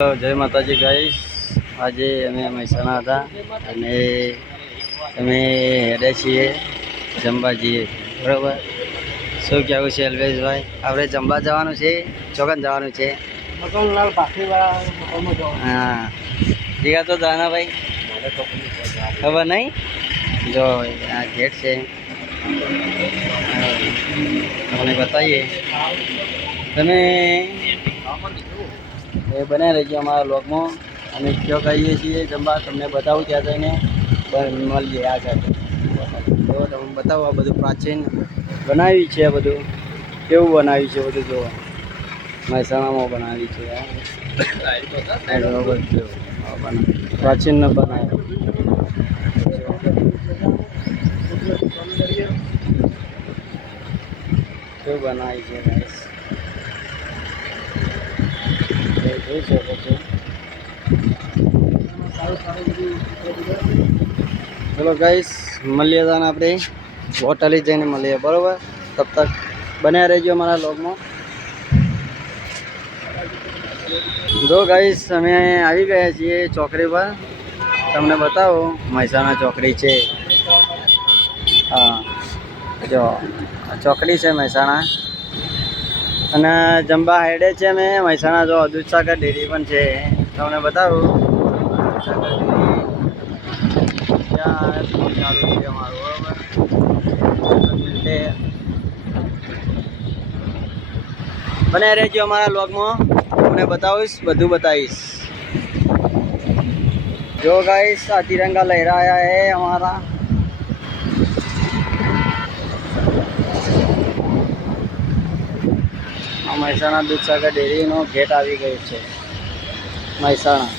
જય માતાજી ગાઈસ, આજે અમે મહેસાણા હતા અને અમે હેડે છીએ જમવા જઈએ છીએ, બરાબર. શું કહેવું છે અલ્પેશભાઈ? આપણે જમવા જવાનું છે, ચોકન જવાનું છે? મકનલાલ ભાખરીવાળા. હા, જીગા તો જાના ભાઈ ખબર નહીં. જો આ ગેટ છે, તમને બતાવીએ. તમે એ બનાવી રહેજો અમારા વ્લોગમાં. અમે ક્યાં કહીએ છીએ જમવા, તમને બતાવું ત્યાં જઈને મળીએ. આ સાથે તો તમને બતાવો, આ બધું પ્રાચીન બનાવ્યું છે. આ બધું કેવું બનાવ્યું છે, બધું જો મહેસાણામાં બનાવ્યું છે. પ્રાચીન ન બનાવ્યું કેવું બનાવ્યું છે ગાઈસ, જોઈ શકો છો. ચલો ગાઈસ, મળીએ તાને આપણે હોટલે જઈને મળીએ, બરાબર. તબ તક બન્યા રહેજો અમારા વ્લોગમાં. જો ગાઈસ, અમે આવી ગયા છીએ ચોકડી પર. તમને બતાવો, મહેસાણા ચોકડી છે. હા, જો ચોકડી છે મહેસાણા. અને જમવા હેડે છે અમે મહેસાણા. જો દૂધસાગર ડેરી પણ છે, તમને બતાવું. ત્યાં ચાલુ છે અમારું, બરાબર. બને રહેજો અમારા વ્લોગમાં, તમને બતાવીશ, બધું બતાવીશ. जो गाइस, तिरंगा लहराया है हमारा. મહેસાણા દૂધસાગર ડેરીનો ગેટ આવી ગયો છે મહેસાણા.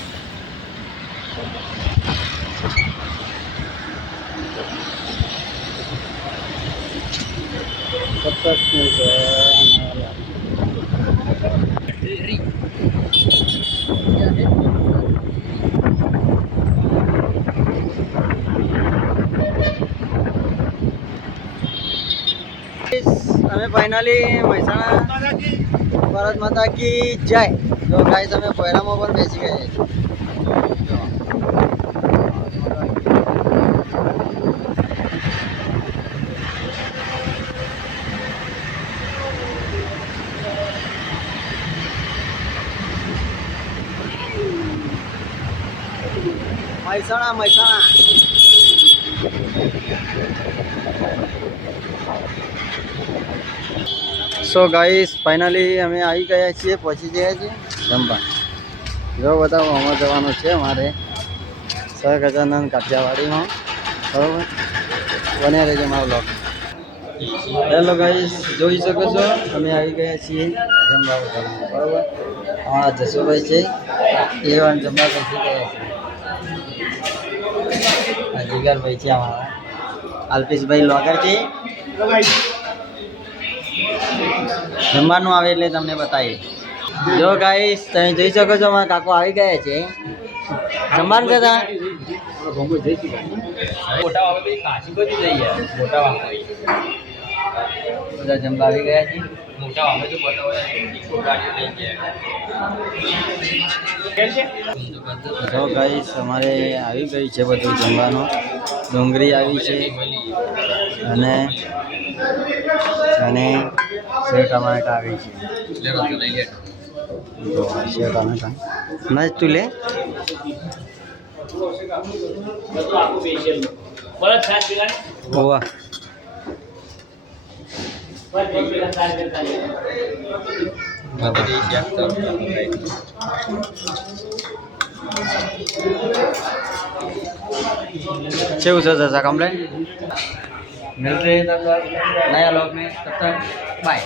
कब तक અમે ફાઇનલી મહેસાણા. ભારત માતા કી જય. જો ગાઈસ, અમે કોયરામાં પણ બેસી ગયા છીએ. Mehsana Mehsana. So guys, finally અમે આવી ગયા છીએ, પહોંચી ગયા છીએ જમવા. જો બતાવો, અમારે જવાનું છે અમારે સર ગજાનંદ કાઠિયાવાડીમાં, બરાબર. બન્યા રહેજો મારો બ્લોગ. હેલો ગાઈસ, જોઈ શકો છો અમે આવી ગયા છીએ જમવા હોટલમાં, બરાબર. અમારા જસુભાઈ છે, એ પણ જમવા બેસી ગયા છે. આ જીગરભાઈ છે અમારા, અલ્પેશભાઈ લોગર છે. જમવાનું આવે એટલે તમને બતાવીએ. જો ગાઈસ, તમે જોઈ શકો છો અમારા કાકો આવી ગયા છે જમવાનું કરતા. બધા જમવા આવી ગયા છે. જો ગાઈસ, અમારે આવી ગઈ છે બધું જમવાનું. ડુંગળી આવી છે અને સેવ ટમાટા આવી છે. જો સેવ ટમાટા ના તું લે. ઓવા કેવું છે સર કમ્प्लेट? मिलते हैं तब नया लोग में, तब तक बाय.